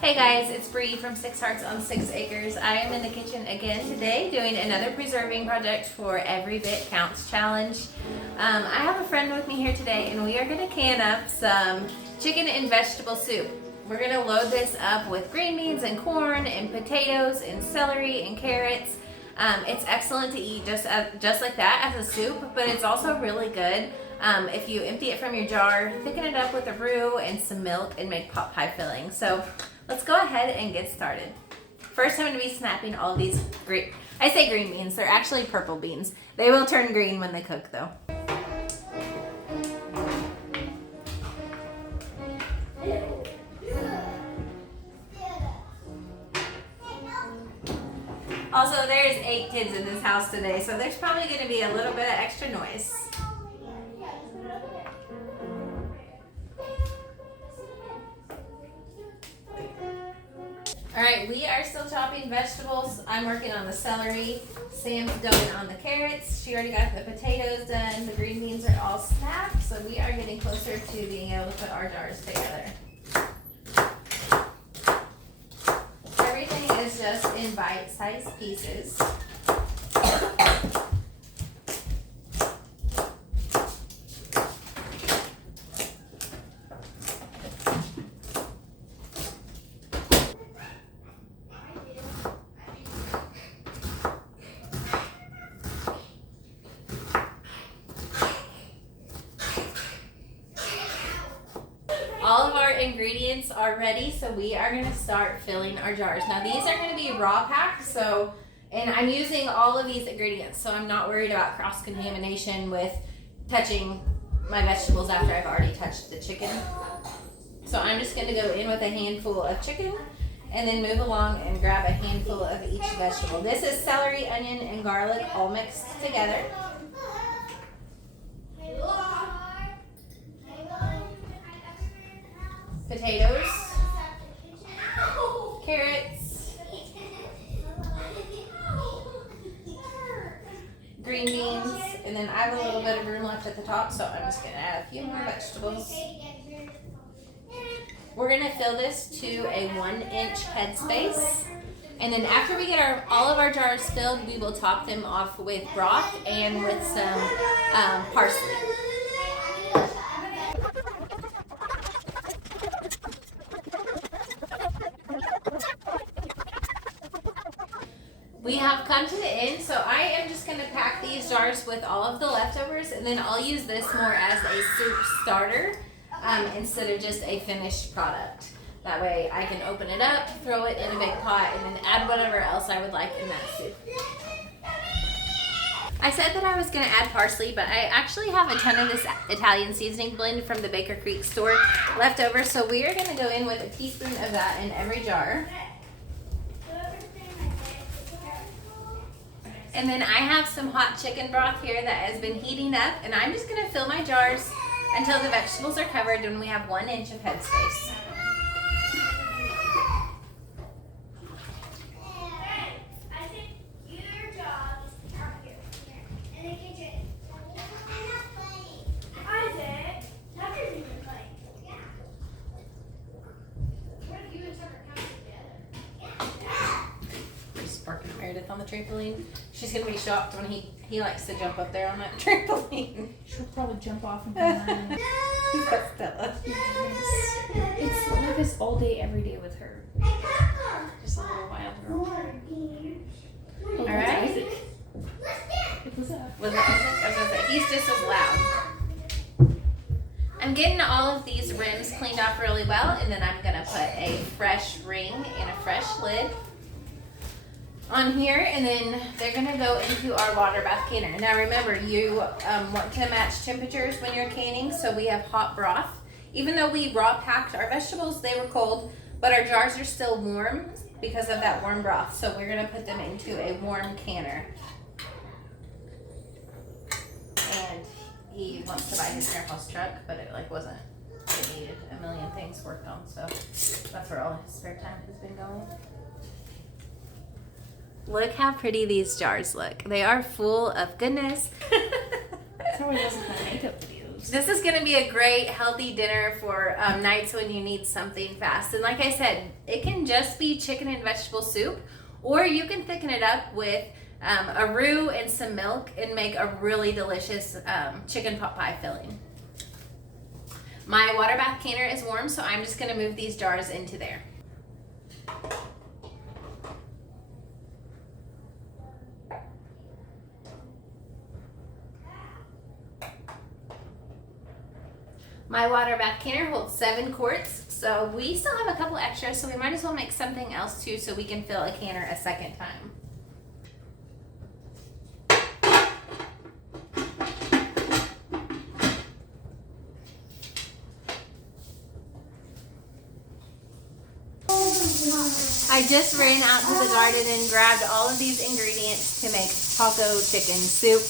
Hey guys, it's Bree from 6 Hearts on 6 Acres. I am in the kitchen again today doing another preserving project for Every Bit Counts challenge. I have a friend with me here today and we are going to can up some chicken and vegetable soup. We're going to load this up with green beans and corn and potatoes and celery and carrots. It's excellent to eat just like that as a soup, but it's also really good if you empty it from your jar, thicken it up with a roux and some milk and make pot pie filling. So let's go ahead and get started. First, I'm going to be snapping all of these green beans. They're actually purple beans. They will turn green when they cook though. Also, there's 8 kids in this house today, so there's probably going to be a little bit of extra noise. Alright, we are still chopping vegetables. I'm working on the celery. Sam's going on the carrots. She already got the potatoes done. The green beans are all snapped, so we are getting closer to being able to put our jars together. Everything is just in bite-sized pieces. All of our ingredients are ready, so we are going to start filling our jars. Now these are going to be raw packed, and I'm using all of these ingredients, so I'm not worried about cross-contamination with touching my vegetables after I've already touched the chicken. So I'm just going to go in with a handful of chicken and then move along and grab a handful of each vegetable. This is celery, onion, and garlic all mixed together. Potatoes, carrots, green beans, and then I have a little bit of room left at the top, so I'm just going to add a few more vegetables. We're going to fill this to a 1-inch headspace, and then after we get all of our jars filled, we will top them off with broth and with some parsley. We have come to the end, so I am just going to pack these jars with all of the leftovers, and then I'll use this more as a soup starter instead of just a finished product. That way I can open it up, throw it in a big pot, and then add whatever else I would like in that soup. I said that I was going to add parsley, but I actually have a ton of this Italian seasoning blend from the Baker Creek store left over, so we are going to go in with a teaspoon of that in every jar. And then I have some hot chicken broth here that has been heating up, and I'm just going to fill my jars until the vegetables are covered and we have 1 inch of headspace. Meredith on the trampoline. She's gonna be shocked when he likes to jump up there on that trampoline. She'll probably jump off and behind. That's Stella. It's like this all day, every day with her. Just a little wild girl. All right. It was up. Was it Isaac? I was gonna say he's just as loud. I'm getting all of these rims cleaned off really well, and then I'm gonna put a fresh ring and a fresh lid on here, and then they're going to go into our water bath canner. Now remember, you want to match temperatures when you're canning, so we have hot broth. Even though we raw packed our vegetables, they were cold, but our jars are still warm because of that warm broth, so we're going to put them into a warm canner. And he wants to buy his grandpa's truck, but it needed a million things worked on, so that's where all his spare time has been going. Look how pretty these jars look. They are full of goodness. That's how he does with my makeup videos. This is gonna be a great healthy dinner for nights when you need something fast. And like I said, it can just be chicken and vegetable soup, or you can thicken it up with a roux and some milk and make a really delicious chicken pot pie filling. My water bath canner is warm, so I'm just gonna move these jars into there. My water bath canner holds 7 quarts, so we still have a couple extras, so we might as well make something else too so we can fill a canner a second time. I just ran out to the garden and grabbed all of these ingredients to make taco chicken soup.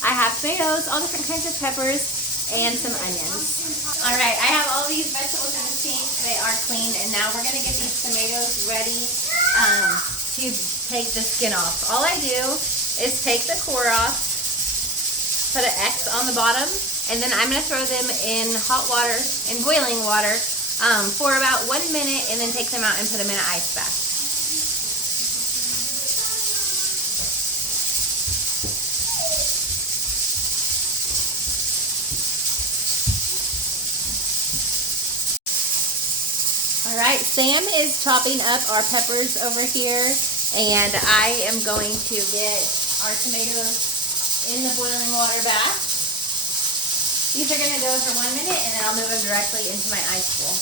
I have tomatoes, all different kinds of peppers, and some onions. All right, I have all these vegetables in the sink. They are clean, and now we're gonna get these tomatoes ready to take the skin off. All I do is take the core off, put an X on the bottom, and then I'm gonna throw them in hot water, in boiling water, for about 1 minute, and then take them out and put them in an ice bath. All right, Sam is chopping up our peppers over here, and I am going to get our tomatoes in the boiling water bath. These are going to go for 1 minute, and then I'll move them directly into my ice bowl.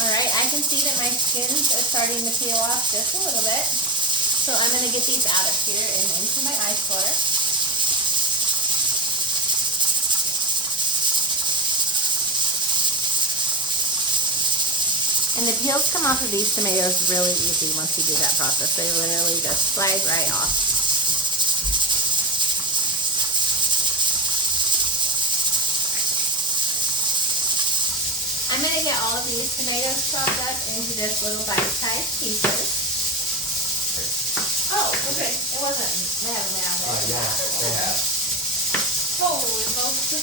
All right, I can see that my skins are starting to peel off just a little bit, so I'm going to get these out of here and into my ice water. And the peels come off of these tomatoes really easy once you do that process. They literally just slide right off. I'm going to get all of these tomatoes chopped up into just little bite-sized pieces. Oh, okay. It wasn't. They haven't been out there. Oh, yeah, they have. Holy moly.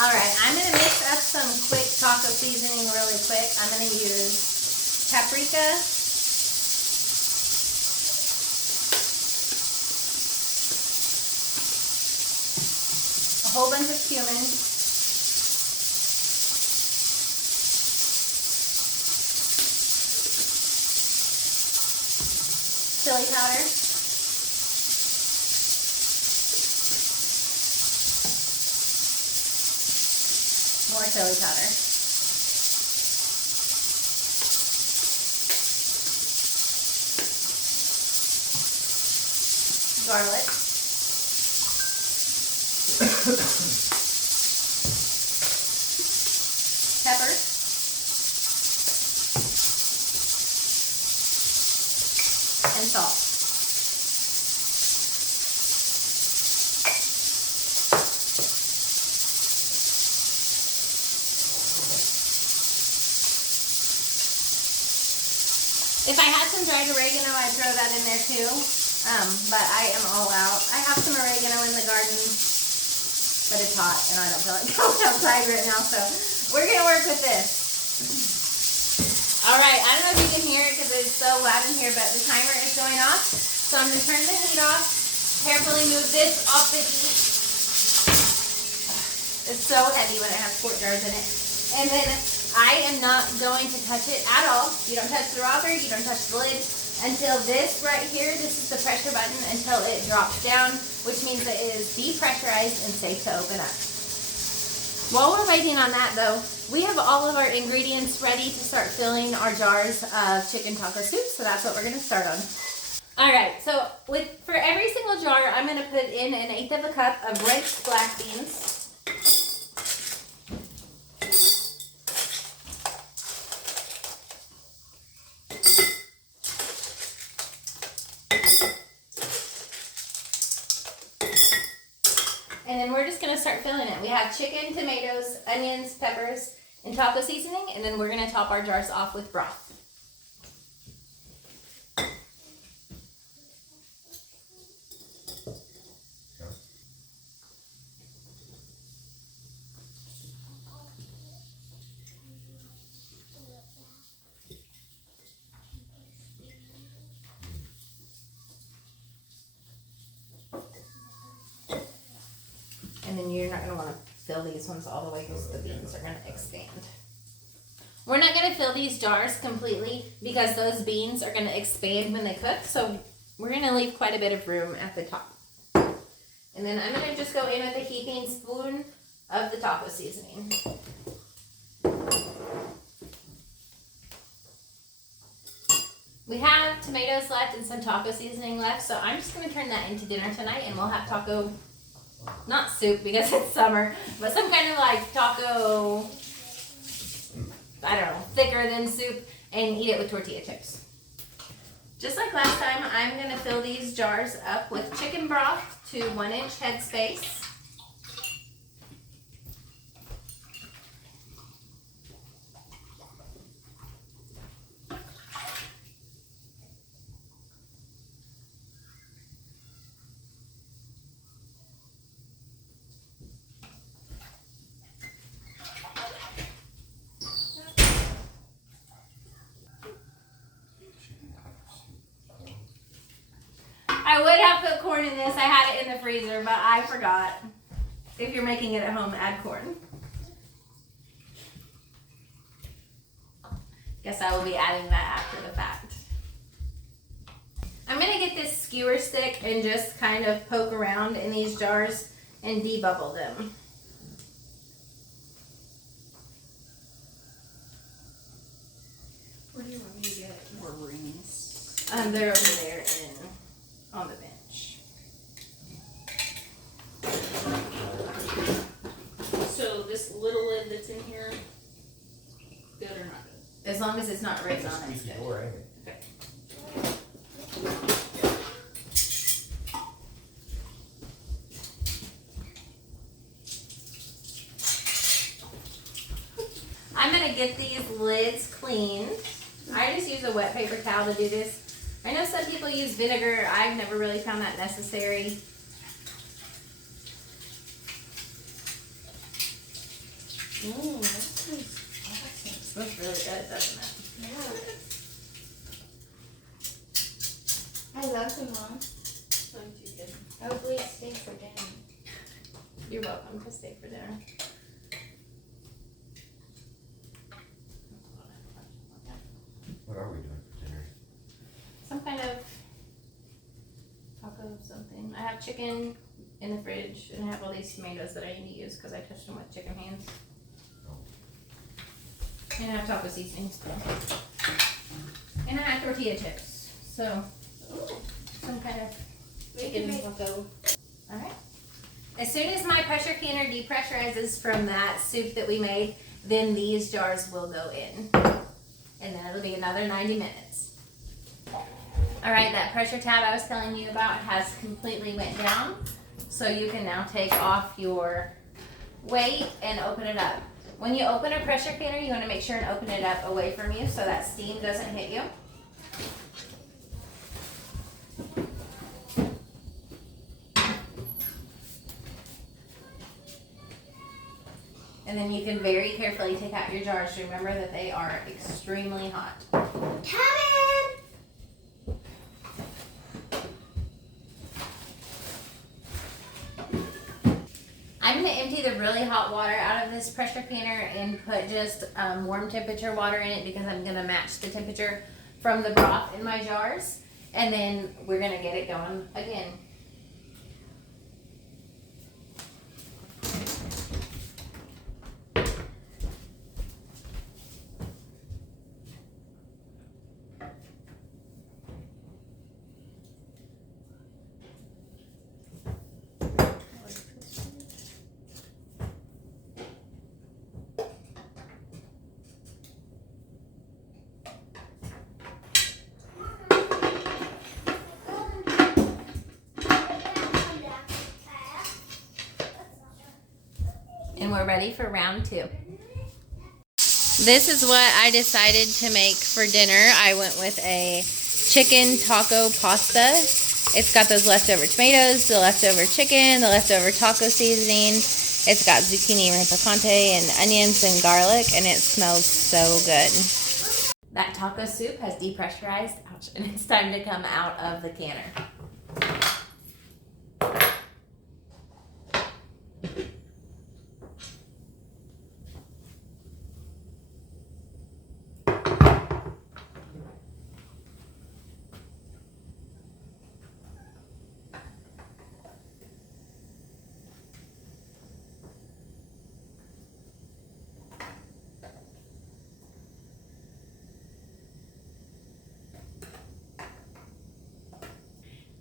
All right, I'm going to mix up some quick taco seasoning really quick. I'm going to use paprika, a whole bunch of cumin, chili powder, more chili powder. Garlic. Pepper. And salt. If I had some dried oregano, I'd throw that in there too, but I am all out. I have some oregano in the garden, but it's hot and I don't feel like going outside right now, so we're going to work with this. All right, I don't know if you can hear it because it's so loud in here, but the timer is going off, so I'm going to turn the heat off, carefully move this off the heat. It's so heavy when it has quart jars in it. And then I am not going to touch it at all. You don't touch the rocker, you don't touch the lid until this right here, this is the pressure button, until it drops down, which means that it is depressurized and safe to open up. While we're waiting on that though, we have all of our ingredients ready to start filling our jars of chicken taco soup, so that's what we're going to start on. Alright, so for every single jar, I'm going to put in 1/8 of a cup of rinsed black beans. And then we're just going to start filling it. We have chicken, tomatoes, onions, peppers, and taco seasoning, and then we're gonna top our jars off with broth. And then you're not going to want to fill these ones all the way because the beans are going to expand. We're not going to fill these jars completely because those beans are going to expand when they cook. So we're going to leave quite a bit of room at the top. And then I'm going to just go in with a heaping spoon of the taco seasoning. We have tomatoes left and some taco seasoning left. So I'm just going to turn that into dinner tonight and we'll have taco. Not soup because it's summer, but some kind of like taco, I don't know, thicker than soup, and eat it with tortilla chips. Just like last time, I'm going to fill these jars up with chicken broth to 1 inch head space. I would have put corn in this. I had it in the freezer, but I forgot. If you're making it at home, add corn. Guess I will be adding that after the fact. I'm going to get this skewer stick and just kind of poke around in these jars and debubble them. Where do you want me to get more rings? They're over there on the bench. So this little lid that's in here, good or not good? As long as it's not ripped on it. Squeaky door, ain't it? Okay. I'm going to get these lids cleaned. I just use a wet paper towel to do this. I know some people use vinegar. I've never really found that necessary. Ooh, that tastes awesome. It smells really good, doesn't it? Yeah. I love them, Mom. Sounds too good. Hopefully it stays for dinner. You're welcome to stay for dinner. What are we doing for dinner? Some kind of taco something. I have chicken in the fridge and I have all these tomatoes that I need to use because I touched them with chicken hands. Oh. And I have taco seasonings still. And I have tortilla chips. So, some kind of chicken taco. Alright. As soon as my pressure canner depressurizes from that soup that we made, then these jars will go in. And then it'll be another 90 minutes. Alright, that pressure tab I was telling you about has completely went down. So you can now take off your weight and open it up. When you open a pressure canner, you want to make sure and open it up away from you so that steam doesn't hit you. And then you can very carefully take out your jars. Remember that they are extremely hot. I'm going to empty the really hot water out of this pressure canner and put just warm temperature water in it because I'm going to match the temperature from the broth in my jars. And then we're going to get it going again. And we're ready for round 2. This is what I decided to make for dinner. I went with a chicken taco pasta. It's got those leftover tomatoes, the leftover chicken, the leftover taco seasoning. It's got zucchini rampicante and onions and garlic, and it smells so good. That taco soup has depressurized, ouch, and it's time to come out of the canner.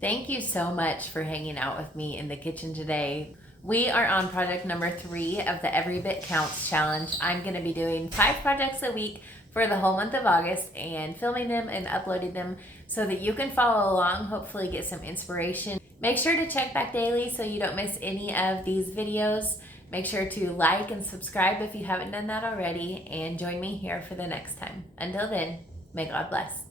Thank you so much for hanging out with me in the kitchen today. We are on project number 3 of the Every Bit Counts challenge. I'm going to be doing 5 projects a week for the whole month of August and filming them and uploading them so that you can follow along, hopefully get some inspiration. Make sure to check back daily so you don't miss any of these videos. Make sure to like and subscribe if you haven't done that already, and join me here for the next time. Until then, may God bless.